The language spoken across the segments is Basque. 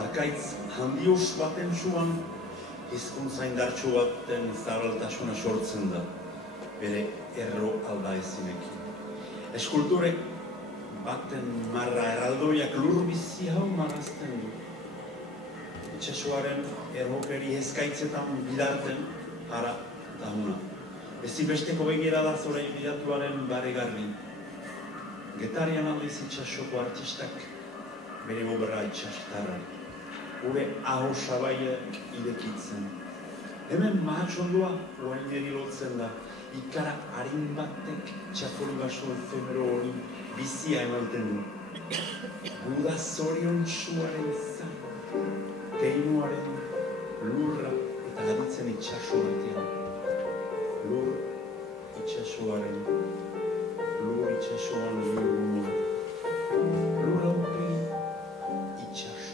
Arkaitz handius baten zuan, hizkuntza indartsu baten zabaltasuna sortzen da, bere erro alda ezinekin. Eskulturek baten marra erraldoiak lur bizi hau marrazten du. Itxasoaren errokeri eskaitzetan bidarten, ara eta huna. Ezinbesteko begira da zore bidatuaren baregarri. Getarian aldiz itxasoko artistak bere obra itxastarra. Gure aho sabaiak irekitzen. Hemen mahatxondua oaineri lotzen da, ikara harin batek txapoli baso efemero hori bizia ematen du. Guda zorion suaren zan, keinuaren lurra eta aditzen itxaso batean. Lur itxasoaren, lur itxasoan lurgunua. Lur haupegi itxaso.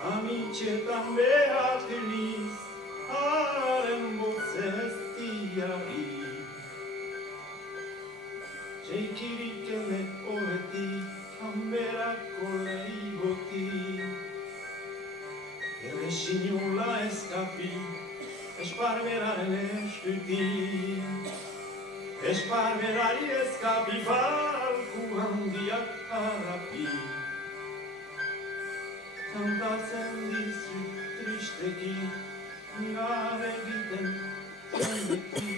Amitxetan behatiliz, haren bozestiari. Txeikirik ele oetik, hanberako leigotik. Erresinula eskapi, esparberaren eskutik. Esparberari eskapi, falku handiak harrapi. Kantatzen dizut tristeki, mirar egiten zendeki.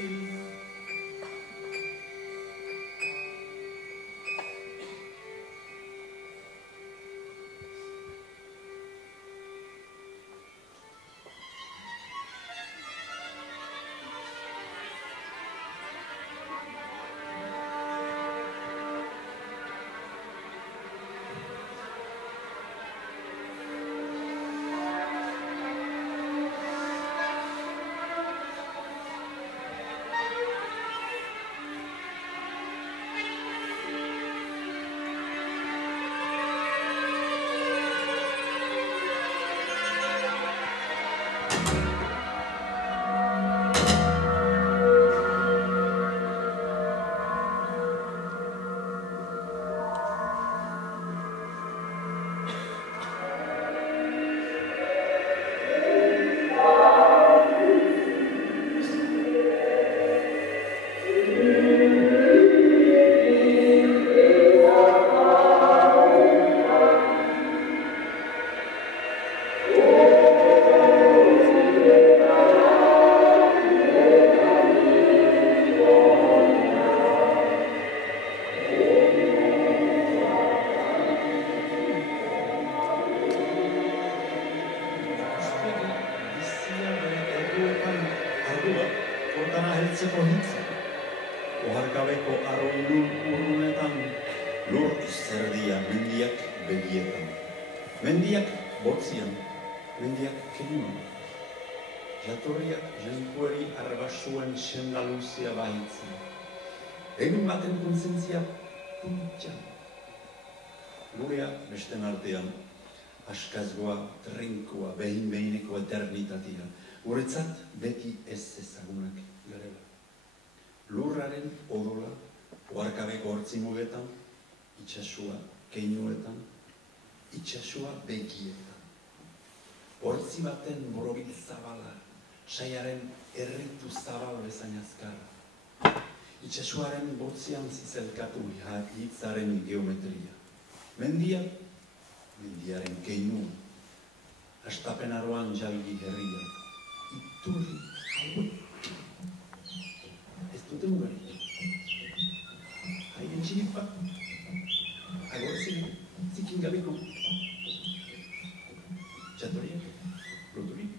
Oharkabeko arroilun urrunetan, lur zerdia mendiak begietan. Mendiak botzian, mendiak keliman. Jatorriak jenkueri arbasuen sendaluzia bahitzen. Egun baten kontzientzia puntxan. Gurea besten artean, askazgoa, trinkoa, behin-behineko eternitatea. Guretzat beti ez ezagunak garela. Lurraren odola, oarkabeko hortzi mugetan, itxasua keinuetan, itxasua begietan. Hortzi baten borobil zabala, saiaren erritu zabal bezain azkarra. Itxasuaren botzian zizelkatu hitzaren geometria. Mendia, mendiaren keinua. Astapen aroan jalgi herria. Iturri hauek. Ez dute mugarik. Haien txilipa. Agora zikin gabeko. Txatoriak, loturik.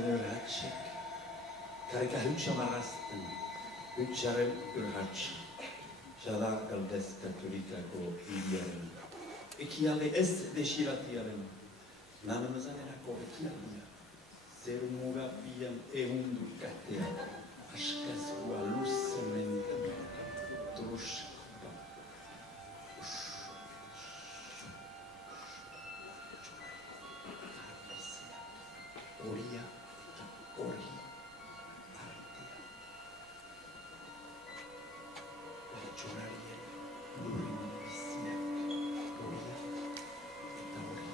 Urratxek, kareka hutsa marrazten, hutsaren urratxa, jada galdez katolikako hiriaren, ekialde ez desiratiaren, namen zanerako ekialdia. zer mugapian ehundu katea, askazua luzemente truskapa. Horia eta hori artea. Pertsonarien lurrin biziak, horia eta hori.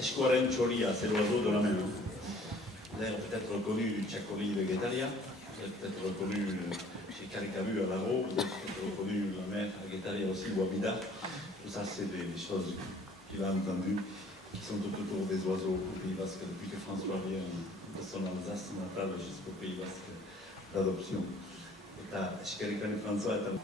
Escuaren Choria, c'est l'oiseau de la mer. Vous avez peut-être reconnu Tchakoli de Guétalia, vous avez peut-être reconnu chez Caricavu à Laro, vous avez peut-être reconnu la mer à Guétalia aussi, ou Abida. Tout ça, c'est des choses qu'il a entendues, qui sont tout autour des oiseaux au Pays Basque, depuis que François vient de son Alsace natale jusqu'au Pays Basque d'adoption. Et à Chicaricane François est un...